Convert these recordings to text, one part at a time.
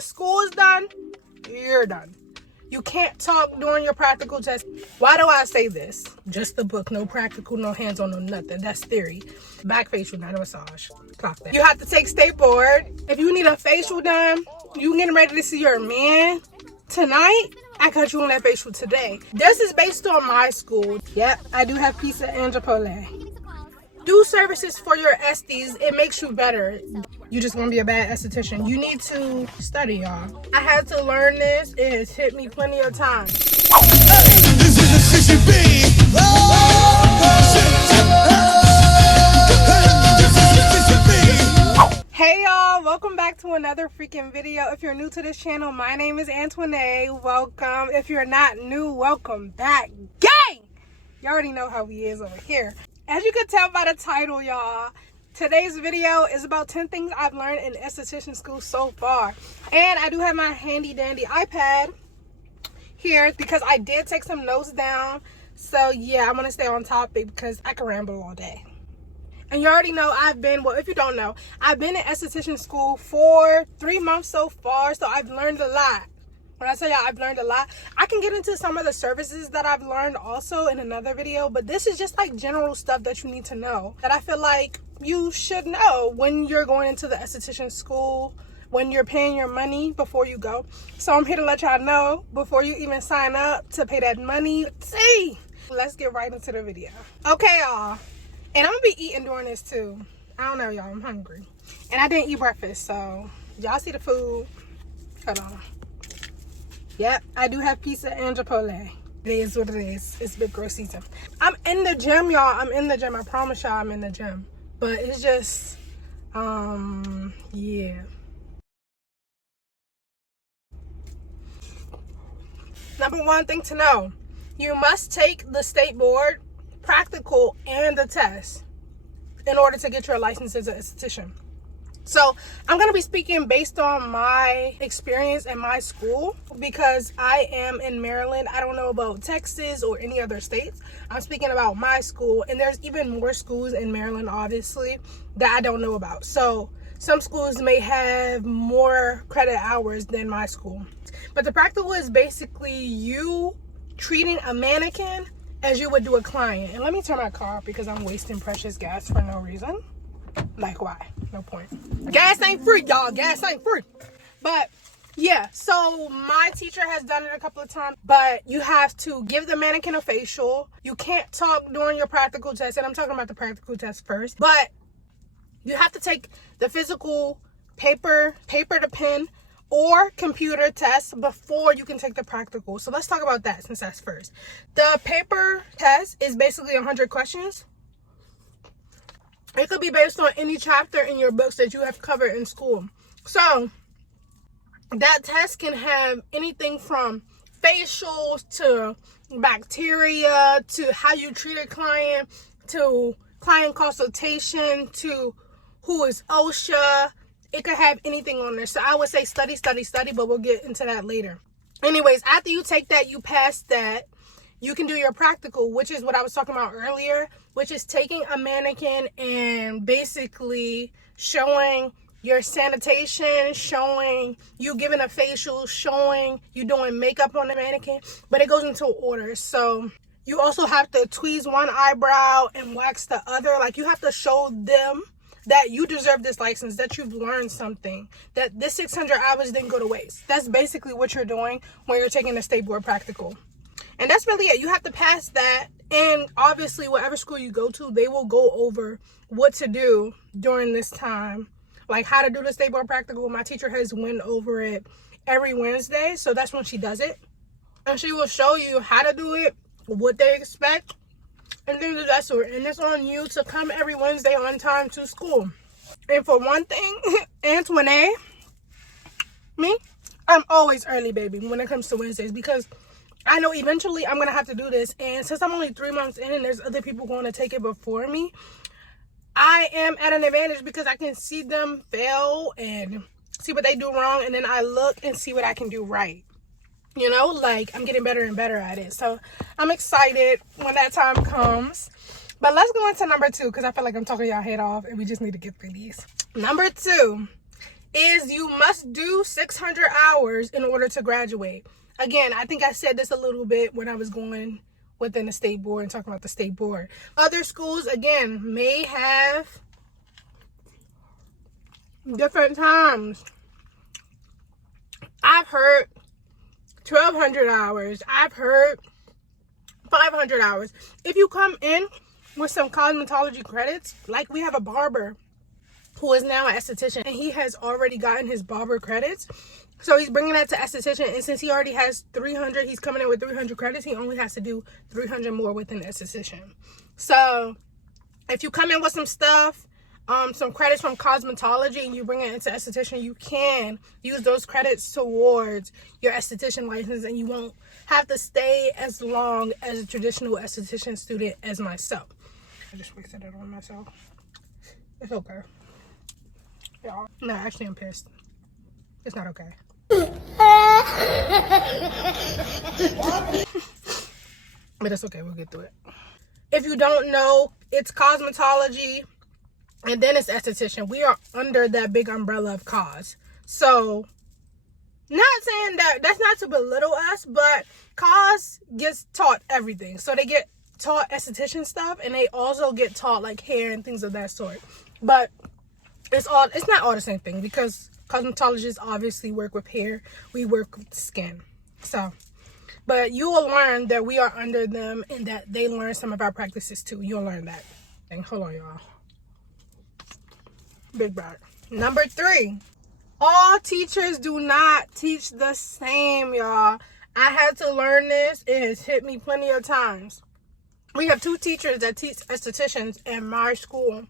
the school is done, you're done. You can't talk during your practical test. Why do I say this? Just the book, no practical, no hands-on, no nothing. That's theory. Back facial, not a massage. Clock that. You have to take state board. If you need a facial done, you getting ready to see your man tonight, I cut you on that facial today. This is based on my school. Yep, I do have pizza and Chipotle. Do services for your esties. It makes you better. You just gonna be a bad esthetician. You need to study, y'all. I had to learn this. It has hit me plenty of times. This is a CCB. Hey y'all, welcome back to another freaking video. If you're new to this channel, my name is ANTOINAY. Welcome. If you're not new, welcome back. Gang! You already know how we is over here. As you can tell by the title, y'all, today's video is about 10 things I've learned in esthetician school so far. And I do have my handy dandy iPad here because I did take some notes down. So yeah, I'm gonna stay on topic because I can ramble all day. And you already know well, if you don't know, I've been in esthetician school for 3 months so far, so I've learned a lot. When I tell y'all I've learned a lot, I can get into some of the services that I've learned also in another video, but this is just like general stuff that you need to know, that I feel like you should know when you're going into the esthetician school, when you're paying your money before you go. So I'm here to let y'all know before you even sign up to pay that money. See, let's get right into the video. Okay, y'all. And I'm gonna be eating during this too. I don't know, y'all, I'm hungry. And I didn't eat breakfast, so y'all see the food. Hold on. Yep, I do have pizza and Chipotle. It is what it is. It's big girl season. I'm in the gym, y'all. I'm in the gym. I promise y'all I'm in the gym. But it's just, yeah. Number one thing to know, you must take the state board, practical, and the test in order to get your license as an esthetician. So I'm going to be speaking based on my experience in my school because I am in Maryland. I don't know about Texas or any other states. I'm speaking about my school, and there's even more schools in Maryland, obviously, that I don't know about. So some schools may have more credit hours than my school. But the practical is basically you treating a mannequin as you would do a client. And let me turn my car off because I'm wasting precious gas for no reason. Like, why? No point. Gas ain't free, y'all. Gas ain't free. But yeah, so my teacher has done it a couple of times, but you have to give the mannequin a facial. You can't talk during your practical test, and I'm talking about the practical test first, but you have to take the physical paper to pen or computer test before you can take the practical. So let's talk about that since that's first. The paper test is basically 100 questions. It could be based on any chapter in your books that you have covered in school. So that test can have anything from facials to bacteria to how you treat a client to client consultation to who is OSHA. It could have anything on there. So I would say study, but we'll get into that later. Anyways, after you take that, you pass that, you can do your practical, which is what I was talking about earlier, which is taking a mannequin and basically showing your sanitation, showing you giving a facial, showing you doing makeup on the mannequin, but it goes into order. So you also have to tweeze one eyebrow and wax the other. Like, you have to show them that you deserve this license, that you've learned something, that this 600 hours didn't go to waste. That's basically what you're doing when you're taking the state board practical. And that's really it. You have to pass that. And obviously, whatever school you go to, they will go over what to do during this time. Like how to do the state board practical. My teacher has went over it every Wednesday. So that's when she does it. And she will show you how to do it, what they expect, and things of that sort. And it's on you to come every Wednesday on time to school. And for one thing, Antoinay, me, I'm always early, baby, when it comes to Wednesdays, because I know eventually I'm going to have to do this. And since I'm only 3 months in and there's other people going to take it before me, I am at an advantage because I can see them fail and see what they do wrong. And then I look and see what I can do right. You know, like, I'm getting better and better at it. So I'm excited when that time comes. But let's go into number 2 because I feel like I'm talking y'all head off and we just need to get through these. Number 2, is you must do 600 hours in order to graduate. Again, I think I said this a little bit when I was going within the state board and talking about the state board. Other schools, again, may have different times. I've heard 1,200 hours. I've heard 500 hours. If you come in with some cosmetology credits, like we have a barber who is now an esthetician, and he has already gotten his barber credits. So he's bringing that to esthetician, and since he already has 300, he's coming in with 300 credits. He only has to do 300 more within esthetician. So if you come in with some stuff, some credits from cosmetology, and you bring it into esthetician, you can use those credits towards your esthetician license, and you won't have to stay as long as a traditional esthetician student as myself. I just wasted it on myself. It's okay. Yeah. No, actually, I'm pissed. It's not okay. But it's okay. We'll get through it. If you don't know, it's cosmetology, and then it's esthetician. We are under that big umbrella of cos. So, not saying that's not to belittle us, but cos gets taught everything. So they get taught esthetician stuff, and they also get taught like hair and things of that sort. But it's not all the same thing, because cosmetologists obviously work with hair. We work with skin. So, but you will learn that we are under them, and that they learn some of our practices too. You'll learn that. And hold on, y'all. Big bag. Number 3. All teachers do not teach the same, y'all. I had to learn this. It has hit me plenty of times. We have 2 teachers that teach estheticians in my school.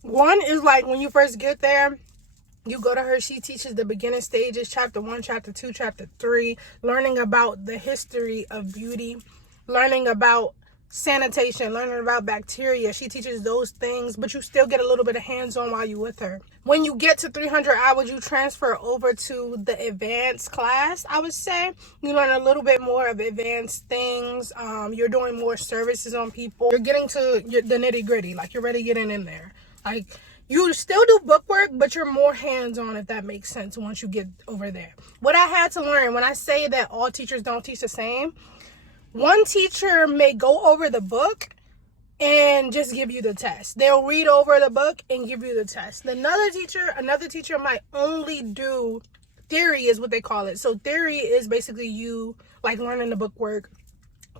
One is like when you first get there, you go to her, she teaches the beginning stages, chapter 1, chapter 2, chapter 3, learning about the history of beauty, learning about sanitation, learning about bacteria. She teaches those things, but you still get a little bit of hands-on while you're with her. When you get to 300 hours, you transfer over to the advanced class, I would say. You learn a little bit more of advanced things. You're doing more services on people. You're getting to the nitty-gritty, like you're ready getting in there. Like, you still do book work, but you're more hands-on, if that makes sense, once you get over there. What I had to learn, when I say that all teachers don't teach the same, one teacher may go over the book and just give you the test. They'll read over the book and give you the test. Another teacher might only do theory, is what they call it. So theory is basically you, like, learning the book work,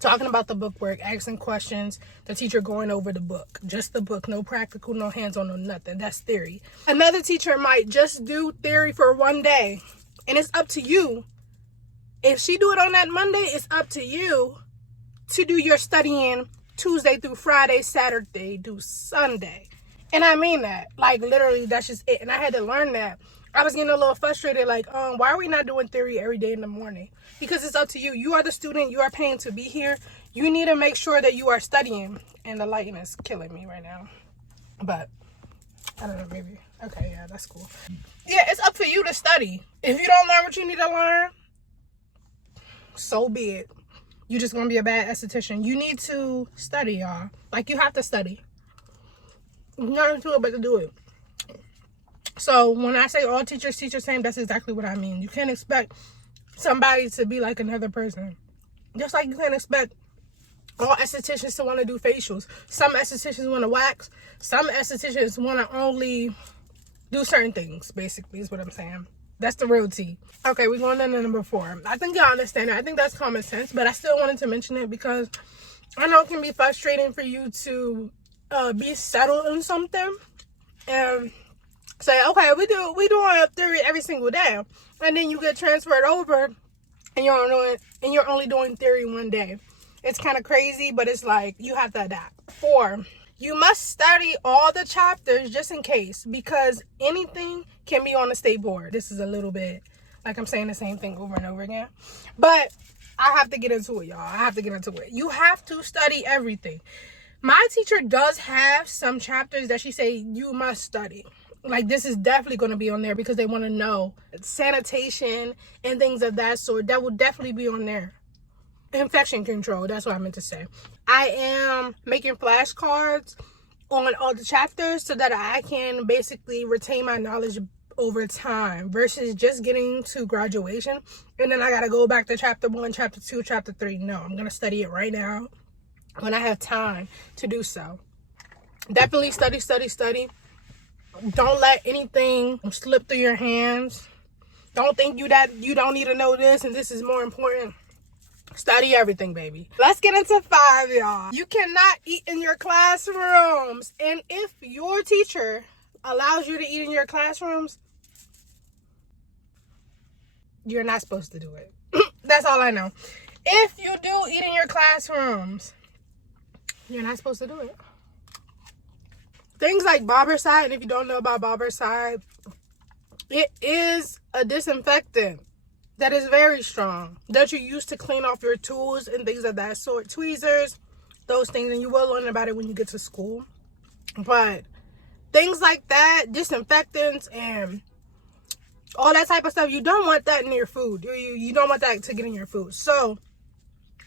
talking about the book work, asking questions, the teacher going over the book. Just the book, no practical, no hands-on, no nothing. That's theory. Another teacher might just do theory for one day, and it's up to you. If she do it on that Monday, it's up to you to do your studying Tuesday through Friday, Saturday through Sunday. And I mean that. Like, literally, that's just it. And I had to learn that. I was getting a little frustrated, like, why are we not doing theory every day in the morning? Because it's up to you. You are the student. You are paying to be here. You need to make sure that you are studying. And the lighting is killing me right now. But, I don't know, maybe. Okay, yeah, that's cool. Yeah, it's up to you to study. If you don't learn what you need to learn, so be it. You're just going to be a bad esthetician. You need to study, y'all. Like, you have to study. Nothing to it but to do it. So when I say all teachers teach the same, that's exactly what I mean. You can't expect somebody to be like another person. Just like you can't expect all estheticians to want to do facials. Some estheticians want to wax. Some estheticians want to only do certain things, basically, is what I'm saying. That's the real tea. Okay, we're going on to number 4. I think y'all understand it. I think that's common sense, but I still wanted to mention it because I know it can be frustrating for you to be settled in something and say, okay, we doing theory every single day, and then you get transferred over and you're only doing theory one day. It's kind of crazy, but it's like you have to adapt. 4, you must study all the chapters just in case, because anything can be on the state board. This is a little bit like I'm saying the same thing over and over again, but I have to get into it, y'all. I have to get into it. You have to study everything. My teacher does have some chapters that she say you must study. Like, this is definitely going to be on there because they want to know sanitation and things of that sort. That will definitely be on there. Infection control, that's what I meant to say. I am making flashcards on all the chapters so that I can basically retain my knowledge over time versus just getting to graduation and then I gotta go back to chapter 1, chapter 2, chapter 3. No, I'm gonna study it right now when I have time to do so. Definitely study. Don't let anything slip through your hands. Don't think you don't need to know this and this is more important. Study everything, baby. Let's get into 5, y'all. You cannot eat in your classrooms. And if your teacher allows you to eat in your classrooms, you're not supposed to do it. That's all I know. If you do eat in your classrooms, you're not supposed to do it. Things like barbericide, and if you don't know about barbericide, it is a disinfectant that is very strong that you use to clean off your tools and things of that sort, tweezers, those things, and you will learn about it when you get to school. But things like that, disinfectants and all that type of stuff, you don't want that in your food. You don't want that to get in your food. So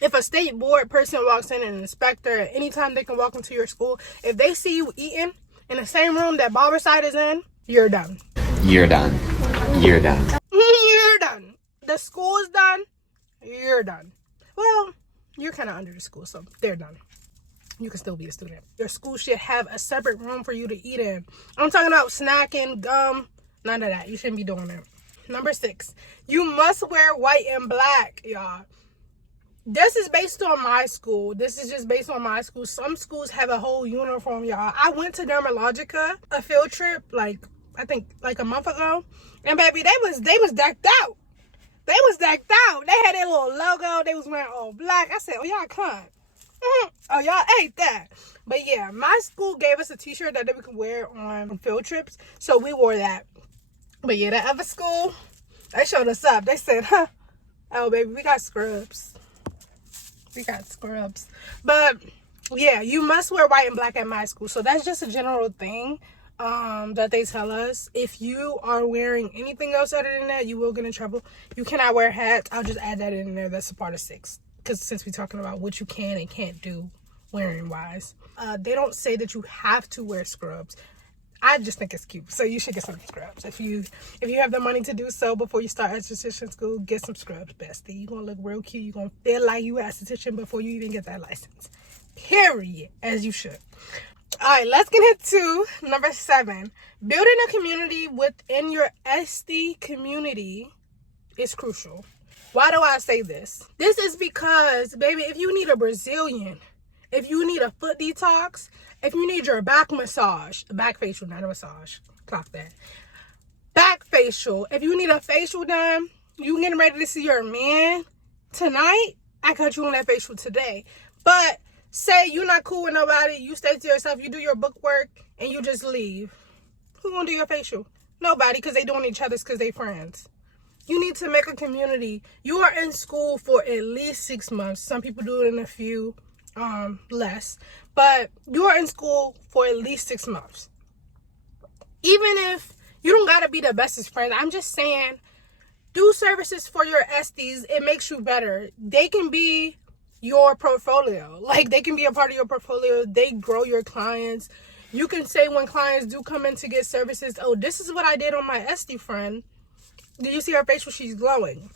if a state board person walks in, an inspector, anytime they can walk into your school, if they see you eating in the same room that barbericide is in, you're done. You're done. You're done. You're done. The school's done. You're done. Well, you're kind of under the school, so they're done. You can still be a student. Your school should have a separate room for you to eat in. I'm talking about snacking, gum, none of that. You shouldn't be doing that. Number 6, you must wear white and black, y'all. This is based on my school. This is just based on my school. Some schools have a whole uniform, y'all. I went to Dermalogica, a field trip, I think a month ago. And baby, they was decked out. They was decked out. They had their little logo. They was wearing all black. I said, oh, y'all cunt. Oh, y'all ate that. But yeah, my school gave us a t-shirt that we could wear on field trips. So we wore that. But yeah, that other school, they showed us up. They said, oh, baby, we got scrubs. But yeah, you must wear white and black at my school. So that's just a general thing that they tell us. If you are wearing anything else other than that, you will get in trouble. You cannot wear hats. I'll just add that in there. That's a part of 6. Because since we're talking about what you can and can't do wearing wise, they don't say that you have to wear scrubs. I just think it's cute, so you should get some scrubs. If you have the money to do so before you start esthetician school, get some scrubs, bestie. You're gonna look real cute. You're gonna feel like you an esthetician before you even get that license. Period, as you should. All right, let's get into number 7. Building a community within your esty community is crucial. Why do I say this? This is because, baby, if you need a Brazilian, if you need a foot detox, if you need your back massage, back facial, not a massage, clock that. Back facial. If you need a facial done, you getting ready to see your man tonight, I cut you on that facial today. But say you're not cool with nobody, you stay to yourself, you do your book work, and you just leave. Who gonna do your facial? Nobody, because they doing each other's because they friends. You need to make a community. You are in school for at least 6 months. Some people do it in a few less. But you are in school for at least 6 months. Even if you don't got to be the bestest friend, I'm just saying, do services for your esties. It makes you better. They can be your portfolio. Like, they can be a part of your portfolio. They grow your clients. You can say when clients do come in to get services, oh, this is what I did on my esty friend. Did you see her facial? She's glowing.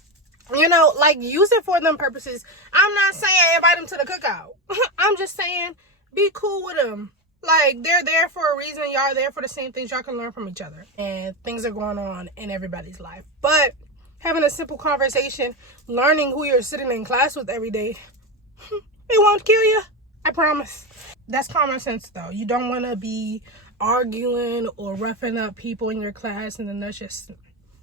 You know, like, use it for them purposes. I'm not saying invite them to the cookout. I'm just saying be cool with them. Like, they're there for a reason. Y'all are there for the same things. Y'all can learn from each other. And things are going on in everybody's life. But having a simple conversation, learning who you're sitting in class with every day, it won't kill you. I promise. That's common sense, though. You don't want to be arguing or roughing up people in your class. And then that's just,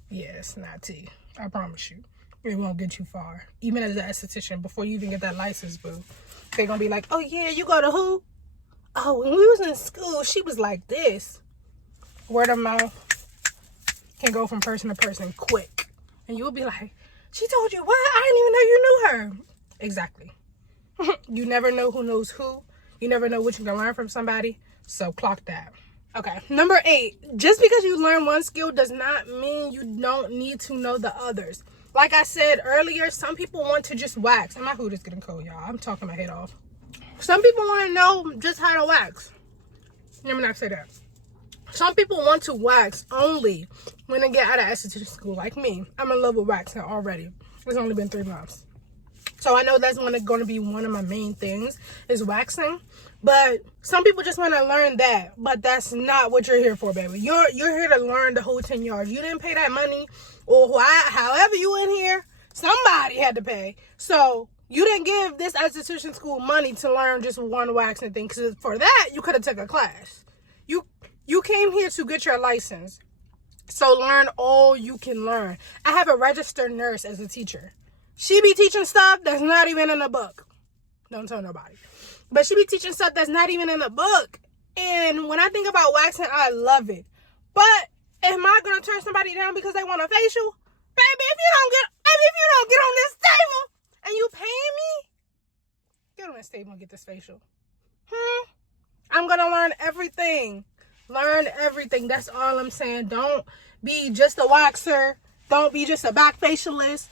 yeah, it's not tea. I promise you. It won't get you far. Even as an esthetician, before you even get that license, boo. They're going to be like, oh, yeah, you go to who? Oh, when we was in school, she was like this. Word of mouth can go from person to person quick. And you'll be like, she told you what? I didn't even know you knew her. Exactly. You never know who knows who. You never know what you can learn from somebody. So clock that. Okay, number 8. Just because you learn one skill does not mean you don't need to know the others. Like I said earlier, some people want to just wax. And my hood is getting cold, y'all. I'm talking my head off. Some people want to know just how to wax. Let me not say that. Some people want to wax only when they get out of esthetician school, like me. I'm in love with waxing already. It's only been 3 months. So I know that's going to be one of my main things is waxing. But some people just want to learn that. But that's not what you're here for, baby. You're here to learn the whole 10 yards. You didn't pay that money, or however you in here, somebody had to pay. So you didn't give this esthetician school money to learn just one waxing thing. Because for that, you could have took a class. You came here to get your license. So learn all you can learn. I have a registered nurse as a teacher. She be teaching stuff that's not even in the book. Don't tell nobody. But she be teaching stuff that's not even in the book. And when I think about waxing, I love it. But am I gonna turn somebody down because they want a facial? Baby, if you don't get on this table and you pay me, get on this table and get this facial. I'm gonna learn everything. Learn everything. That's all I'm saying. Don't be just a waxer. Don't be just a back facialist.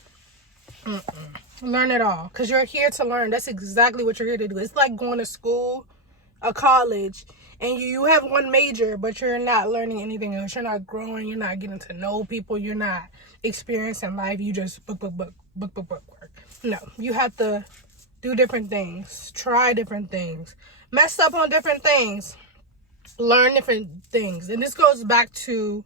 Learn it all, because you're here to learn. That's exactly what you're here to do. It's like going to school, a college, and you have one major, but you're not learning anything else. You're not growing. You're not getting to know people. You're not experiencing life. You just book work. No, you have to do different things, try different things, mess up on different things, learn different things. And this goes back to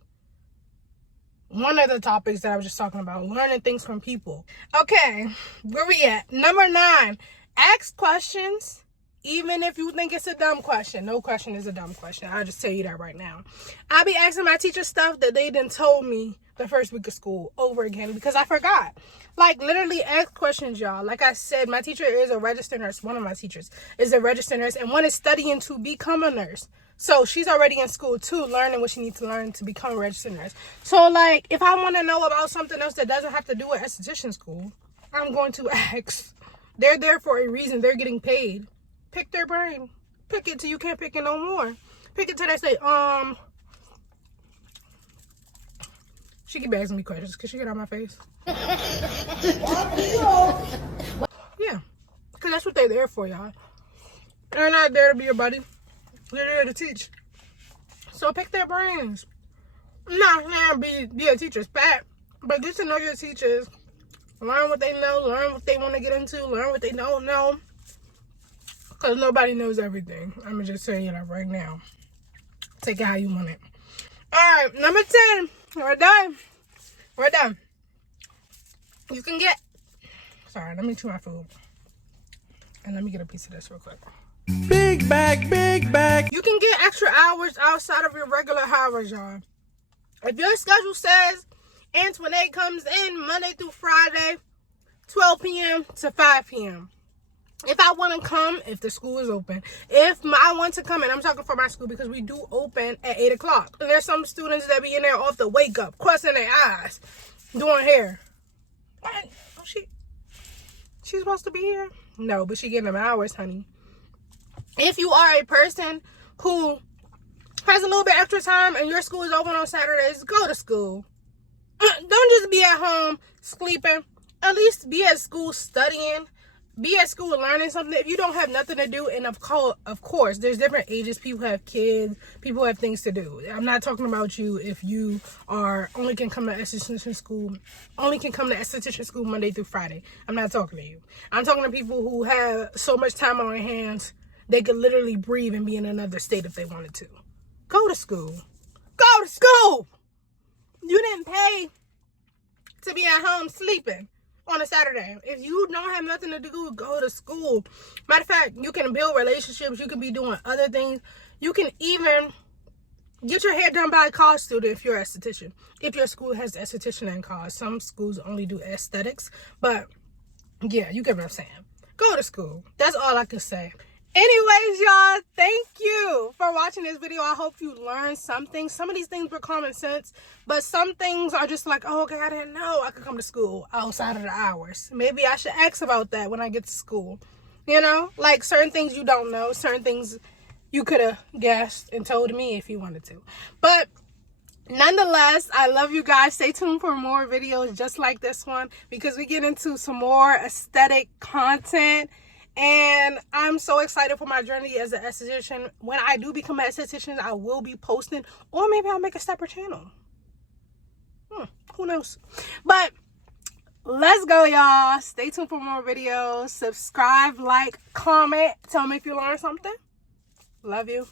one of the topics that I was just talking about, learning things from people. Okay, where we at? Number 9, ask questions, even if you think it's a dumb question. No question is a dumb question. I'll just tell you that right now. I be asking my teacher stuff that they done told me the first week of school over again because I forgot. Like, literally ask questions, y'all. Like I said, my teacher is a registered nurse. One of my teachers is a registered nurse, and one is studying to become a nurse. So she's already in school too, learning what she needs to learn to become a registered nurse. So, like, if I want to know about something else that doesn't have to do with esthetician school, I'm going to ask. They're there for a reason. They're getting paid. Pick their brain. Pick it till you can't pick it no more. Pick it till they say, She keep asking me questions. Can she get out my face? Yeah. Because that's what they're there for, y'all. They're not there to be your buddy. They're there to teach. So pick their brains. I'm not saying be a teacher's pet, but get to know your teachers. Learn what they know. Learn what they want to get into. Learn what they don't know. Because nobody knows everything. I'm going to just tell you that right now. Take it how you want it. Alright, number 10. We're done. We're done. You can get... Sorry, let me chew my food. And let me get a piece of this real quick. Big bag, big bag. You can get extra hours outside of your regular hours, y'all. If your schedule says ANTOINAY comes in Monday through Friday, 12 p.m. to 5 p.m. If I want to come, if the school is open, I want to come in, I'm talking for my school because we do open at 8 o'clock. And there's some students that be in there off the wake up, crossing their eyes, doing hair. What? Oh, she's supposed to be here? No, but she getting them hours, honey. If you are a person who has a little bit extra time and your school is open on Saturdays, go to school. Don't just be at home sleeping. At least be at school studying. Be at school learning something. If you don't have nothing to do, and of course, there's different ages. People have kids. People have things to do. I'm not talking about you if you only can come to esthetician school Monday through Friday. I'm not talking to you. I'm talking to people who have so much time on their hands, they could literally breathe and be in another state if they wanted to. Go to school. Go to school. You didn't pay to be at home sleeping on a Saturday. If you don't have nothing to do, go to school. Matter of fact, you can build relationships. You can be doing other things. You can even get your hair done by a college student if you're an esthetician. If your school has esthetician in college. Some schools only do aesthetics. But yeah, you get what I'm saying. Go to school. That's all I can say. Anyways, y'all, thank you for watching this video. I hope you learned something. Some of these things were common sense, but some things are just like, oh, okay, I didn't know I could come to school outside of the hours. Maybe I should ask about that when I get to school. You know, like certain things you don't know, certain things you could have guessed and told me if you wanted to. But nonetheless, I love you guys. Stay tuned for more videos just like this one because we get into some more aesthetic content. And I'm so excited for my journey as an esthetician. When I do become an esthetician, I will be posting, or maybe I'll make a separate channel. Who knows? But let's go, y'all. Stay tuned for more videos. Subscribe, like, comment. Tell me if you learned something. Love you.